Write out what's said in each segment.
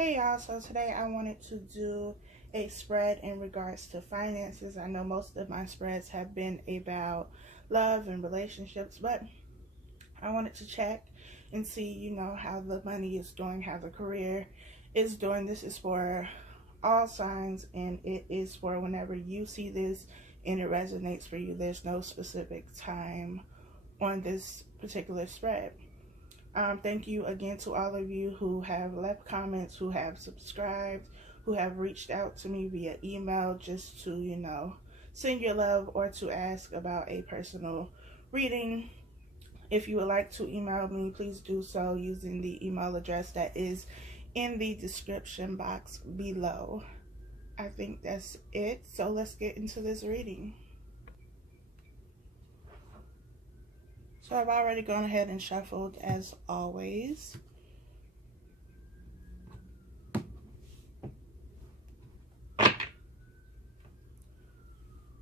Hey y'all, so today I wanted to do a spread in regards to finances. I know most of my spreads have been about love and relationships, but I wanted to check and see, how the money is doing, how the career is doing. This is for all signs, and it is for whenever you see this and it resonates for you. There's no specific time on this particular spread. Thank you again to all of you who have left comments, who have subscribed, who have reached out to me via email just to, send your love or to ask about a personal reading. If you would like to email me, please do so using the email address that is in the description box below. I think that's it. So let's get into this reading. So I've already gone ahead and shuffled as always.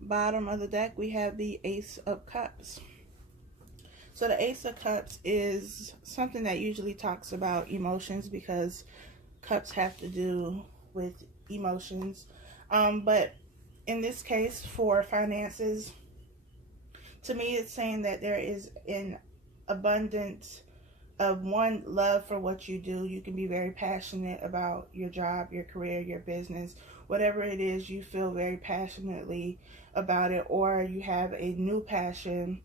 Bottom of the deck, we have the Ace of Cups. So the Ace of Cups is something that usually talks about emotions because cups have to do with emotions. But in this case, for finances, to me, it's saying that there is an abundance of love for what you do. You can be very passionate about your job, your career, your business, whatever it is, you feel very passionately about it, or you have a new passion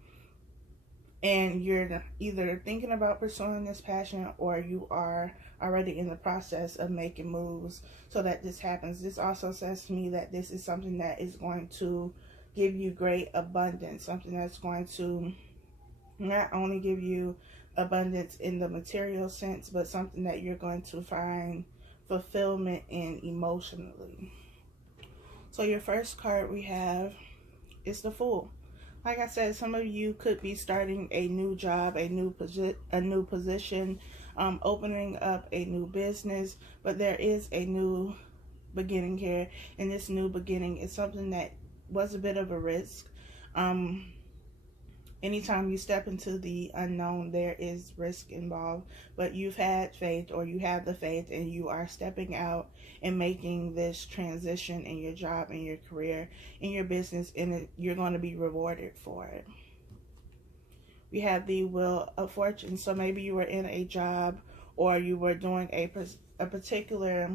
and you're either thinking about pursuing this passion or you are already in the process of making moves so that this happens. This also says to me that this is something that is going to give you great abundance, something that's going to not only give you abundance in the material sense, but something that you're going to find fulfillment in emotionally. So your first card we have is the Fool. Like I said, some of you could be starting a new job, a new position, opening up a new business, but there is a new beginning here, and this new beginning is something that was a bit of a risk. Anytime you step into the unknown, there is risk involved, but you've had faith, or you have the faith, and you are stepping out and making this transition in your job, in your career, in your business, and you're going to be rewarded for it. We have the Wheel of Fortune. So maybe you were in a job, or you were doing a particular,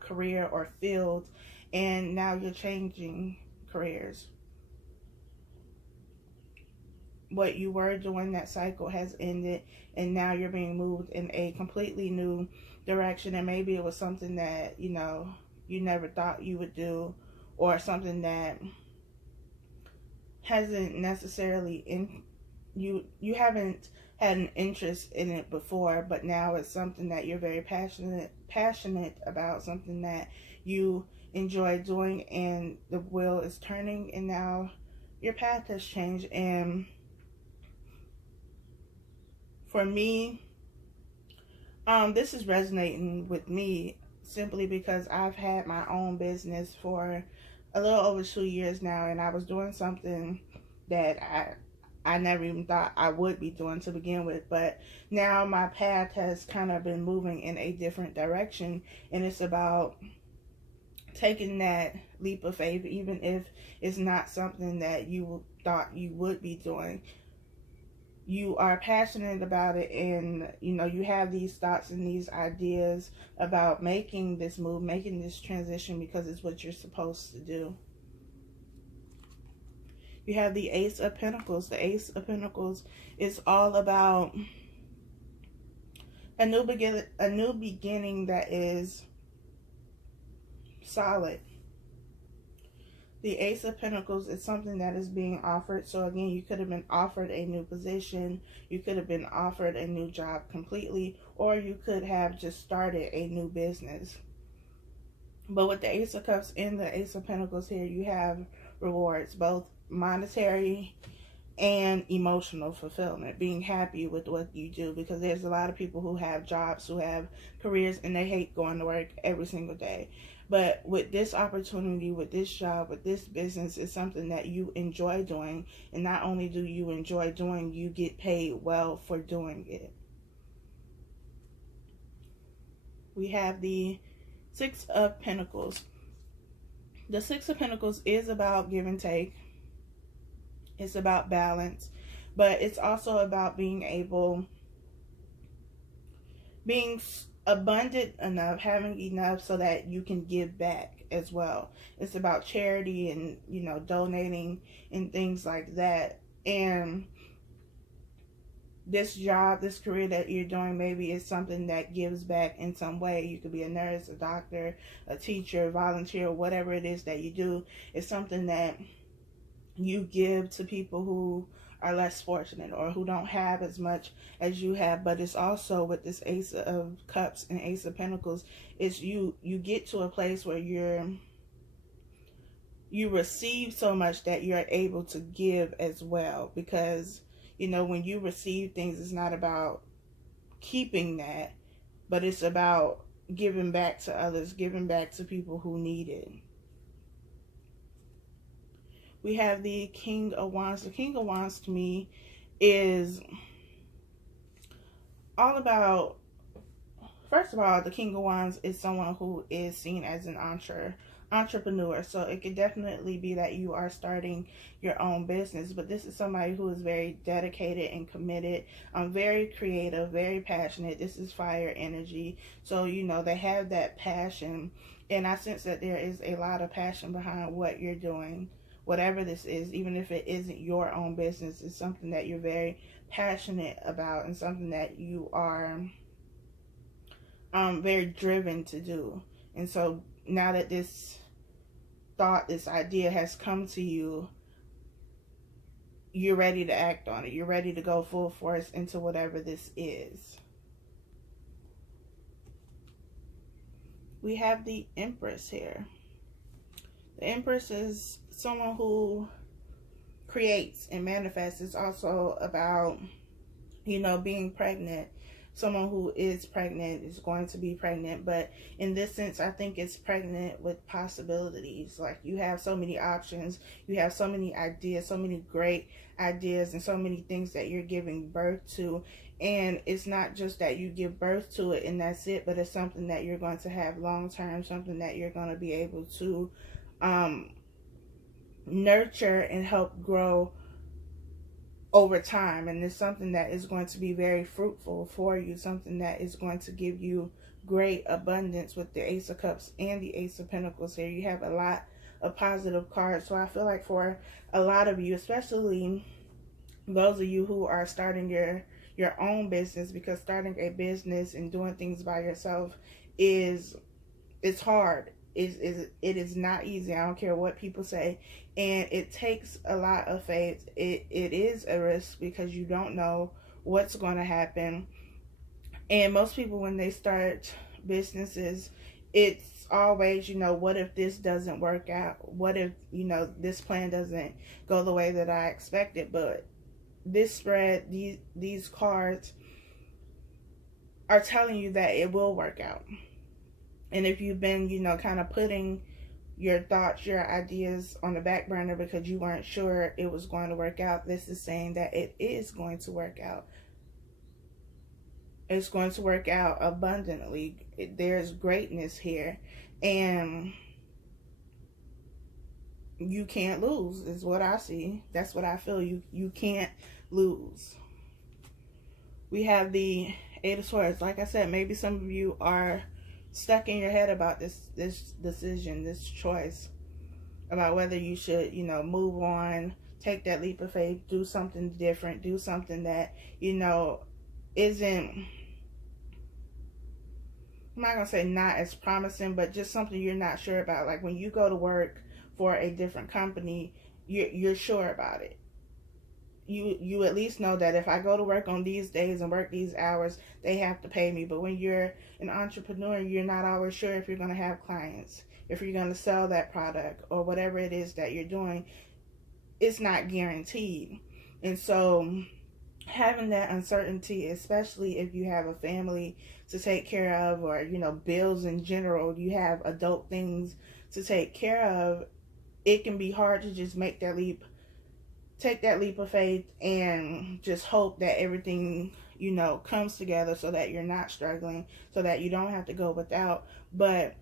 career or field, and now you're changing careers. What you were doing, that cycle has ended, and now you're being moved in a completely new direction. And maybe it was something that you never thought you would do, or something that hasn't necessarily you haven't had an interest in it before, but now it's something that you're very passionate about, something that you enjoy doing, and the wheel is turning, and now your path has changed. And for me, this is resonating with me simply because I've had my own business for a little over 2 years now, and I was doing something that I never even thought I would be doing to begin with, but now my path has kind of been moving in a different direction, and it's about taking that leap of faith, even if it's not something that you thought you would be doing. You are passionate about it, and you have these thoughts and these ideas about making this move, making this transition, because it's what you're supposed to do. You have the Ace of Pentacles. The Ace of Pentacles is all about a new beginning that is solid. The Ace of Pentacles is something that is being offered. So again, you could have been offered a new position, you could have been offered a new job completely, or you could have just started a new business. But with the Ace of Cups and the Ace of Pentacles here, you have rewards, both monetary and emotional fulfillment, being happy with what you do, because there's a lot of people who have jobs, who have careers, and they hate going to work every single day. But with this opportunity, with this job, with this business, it's something that you enjoy doing, and not only do you enjoy doing, you get paid well for doing it. We have the Six of Pentacles. The Six of Pentacles is about give and take. It's about balance, but it's also about being abundant enough, having enough so that you can give back as well. It's about charity and, you know, donating and things like that. And this job, this career that you're doing, maybe is something that gives back in some way. You could be a nurse, a doctor, a teacher, volunteer, whatever it is that you do. It's something that you give to people who are less fortunate or who don't have as much as you have. But it's also with this Ace of Cups and Ace of Pentacles, it's you get to a place where you receive so much that you're able to give as well. Because, you know, when you receive things, it's not about keeping that, but it's about giving back to others, giving back to people who need it. We have the King of Wands. The King of Wands to me is all about, first of all, the King of Wands is someone who is seen as an entrepreneur. So it could definitely be that you are starting your own business, but this is somebody who is very dedicated and committed, very creative, very passionate. This is fire energy. So, you know, they have that passion, and I sense that there is a lot of passion behind what you're doing. Whatever this is, even if it isn't your own business, it's something that you're very passionate about and something that you are very driven to do. And so now that this thought, this idea has come to you, you're ready to act on it. You're ready to go full force into whatever this is. We have the Empress here. The Empress is someone who creates and manifests. It's also about, you know, being pregnant. Someone who is pregnant is going to be pregnant, but in this sense, I think it's pregnant with possibilities. Like, you have so many options, you have so many ideas, so many great ideas, and so many things that you're giving birth to. And it's not just that you give birth to it and that's it, but it's something that you're going to have long term, something that you're going to be able to nurture and help grow over time. And it's something that is going to be very fruitful for you, something that is going to give you great abundance. With the Ace of Cups and the Ace of Pentacles here, you have a lot of positive cards. So I feel like for a lot of you, especially those of you who are starting your own business, because starting a business and doing things by yourself it's hard. It is not easy. I don't care what people say, and it takes a lot of faith. It is a risk because you don't know what's going to happen. And most people, when they start businesses, it's always, you know, what if this doesn't work out? What if, you know, this plan doesn't go the way that I expected? But this spread, these cards are telling you that it will work out. And if you've been, you know, kind of putting your thoughts, your ideas on the back burner because you weren't sure it was going to work out, this is saying that it is going to work out. It's going to work out abundantly. There's greatness here. And you can't lose, is what I see. That's what I feel. You can't lose. We have the Eight of Swords. Like I said, maybe some of you are stuck in your head about this decision, this choice, about whether you should, you know, move on, take that leap of faith, do something different, do something that, you know, isn't, I'm not going to say not as promising, but just something you're not sure about. Like when you go to work for a different company, you're sure about it. You at least know that if I go to work on these days and work these hours, they have to pay me. But when you're an entrepreneur, you're not always sure if you're going to have clients, if you're going to sell that product or whatever it is that you're doing. It's not guaranteed. And so having that uncertainty, especially if you have a family to take care of, or, you know, bills in general, you have adult things to take care of, it can be hard to just make that leap. Take that leap of faith and just hope that everything, you know, comes together so that you're not struggling, so that you don't have to go without. But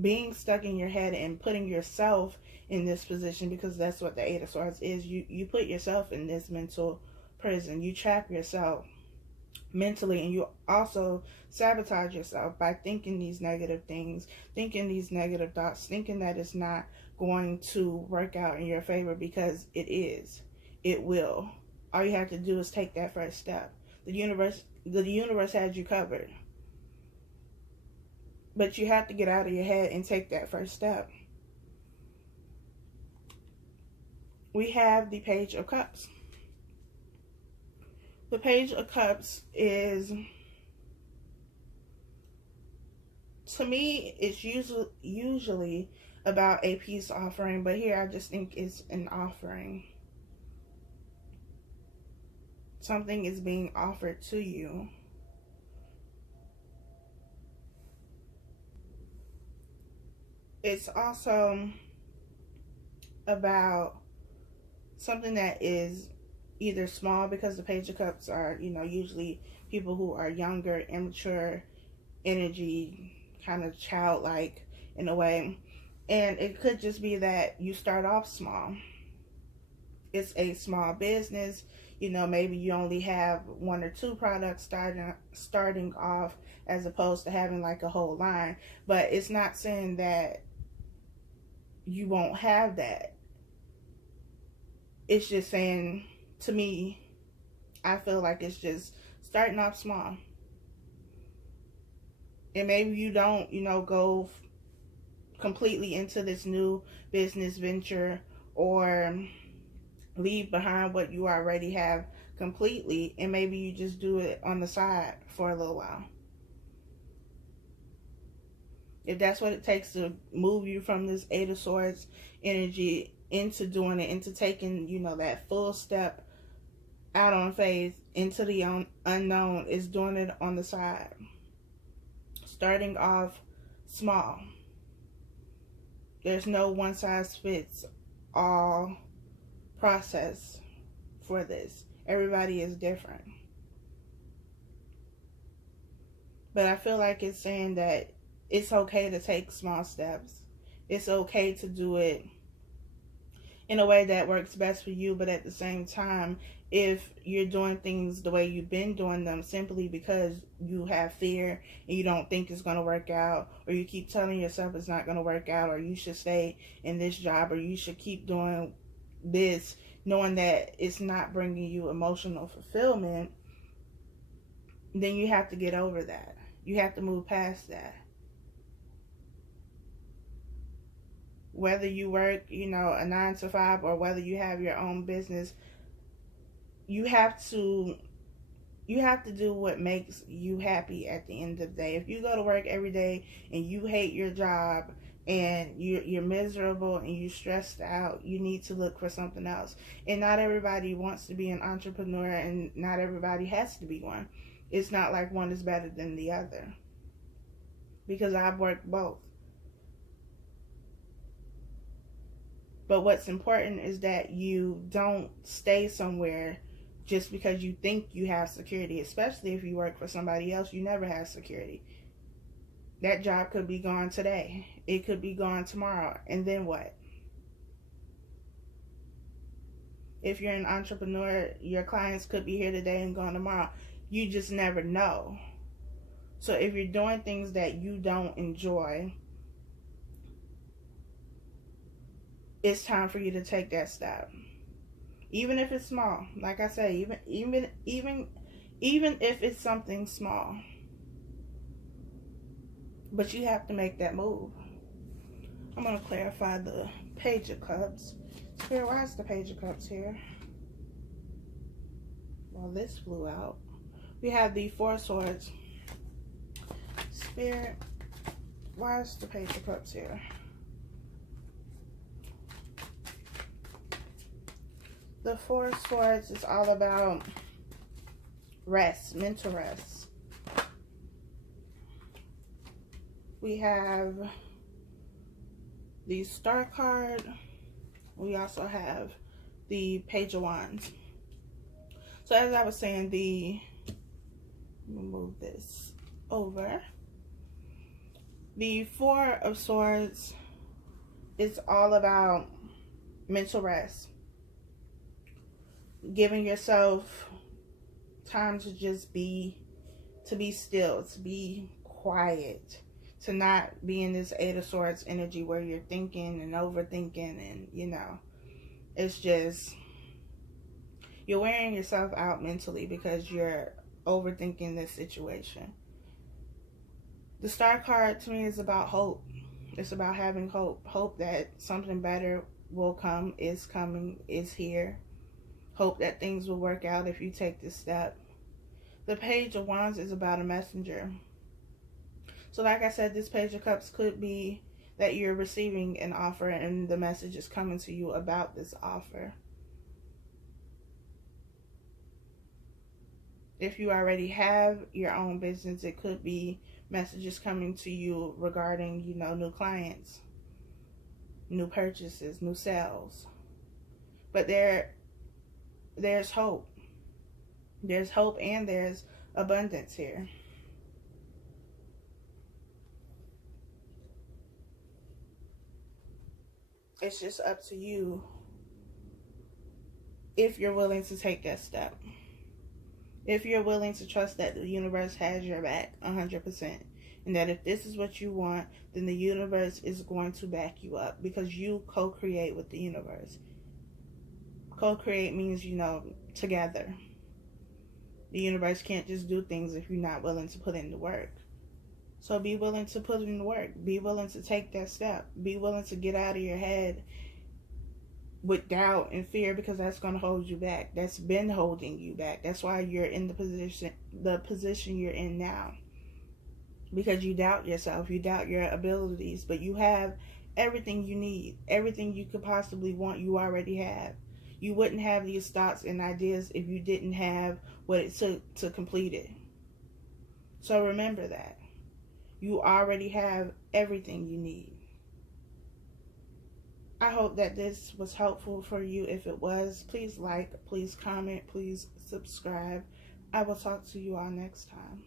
being stuck in your head and putting yourself in this position, because that's what the Eight of Swords is, you put yourself in this mental prison. You trap yourself mentally, and you also sabotage yourself by thinking these negative things, thinking these negative thoughts, thinking that it's not going to work out in your favor, because it is. It will. All you have to do is take that first step. The universe has you covered. But you have to get out of your head and take that first step. We have the Page of Cups. The Page of Cups is, to me, it's usually about a peace offering, but here I just think it's an offering. Something is being offered to you. It's also about something that is either small, because the Page of Cups are, you know, usually people who are younger, immature energy, kind of childlike in a way. And it could just be that you start off small. It's a small business. You know, maybe you only have 1 or 2 products starting off, as opposed to having like a whole line. But it's not saying that you won't have that. It's just saying, to me, I feel like it's just starting off small. And maybe you don't, you know, go completely into this new business venture, or leave behind what you already have completely, and maybe you just do it on the side for a little while. If that's what it takes to move you from this Eight of Swords energy into doing it, into taking, you know, that full step out on faith into the unknown, is doing it on the side. Starting off small. There's no one size fits all process for this. Everybody is different. But I feel like it's saying that it's okay to take small steps. It's okay to do it in a way that works best for you, but at the same time, if you're doing things the way you've been doing them simply because you have fear and you don't think it's going to work out, or you keep telling yourself it's not going to work out, or you should stay in this job, or you should keep doing this, knowing that it's not bringing you emotional fulfillment, then you have to get over that. You have to move past that. Whether you work, you know, a 9 to 5, or whether you have your own business, you have to do what makes you happy at the end of the day. If you go to work every day and you hate your job and you're miserable and you're stressed out, you need to look for something else. And not everybody wants to be an entrepreneur, and not everybody has to be one. It's not like one is better than the other, because I've worked both. But what's important is that you don't stay somewhere just because you think you have security, especially if you work for somebody else. You never have security. That job could be gone today. It could be gone tomorrow. And then what? If you're an entrepreneur, your clients could be here today and gone tomorrow. You just never know. So if you're doing things that you don't enjoy, it's time for you to take that step. Even if it's small. Like I say, even if it's something small. But you have to make that move. I'm going to clarify the Page of Cups. Spirit, why is the Page of Cups here? Well, this flew out. We have the Four Swords. Spirit, why is the Page of Cups here? The Four Swords is all about rest, mental rest. We have the Star card. We also have the Page of Wands. So as I was saying, the Move this over. The Four of Swords is all about mental rest. Giving yourself time to just be still, to be quiet, to not be in this Eight of Swords energy where you're thinking and overthinking, and you know, it's just, you're wearing yourself out mentally because you're overthinking this situation. The Star card to me is about hope. It's about having hope. Hope that something better will come, is coming, is here. Hope that things will work out if you take this step. The Page of Wands is about a messenger. So like I said, this Page of Cups could be that you're receiving an offer and the message is coming to you about this offer. If you already have your own business, it could be messages coming to you regarding, you know, new clients, new purchases, new sales. But there's hope. There's hope and there's abundance here. It's just up to you if you're willing to take that step. If you're willing to trust that the universe has your back 100%. And that if this is what you want, then the universe is going to back you up. Because you co-create with the universe. Co-create means, you know, together. The universe can't just do things if you're not willing to put in the work. So be willing to put in the work. Be willing to take that step. Be willing to get out of your head with doubt and fear, because that's going to hold you back. That's been holding you back. That's why you're in the position you're in now. Because you doubt yourself. You doubt your abilities. But you have everything you need. Everything you could possibly want, you already have. You wouldn't have these thoughts and ideas if you didn't have what it took to complete it. So remember that. You already have everything you need. I hope that this was helpful for you. If it was, please like, please comment, please subscribe. I will talk to you all next time.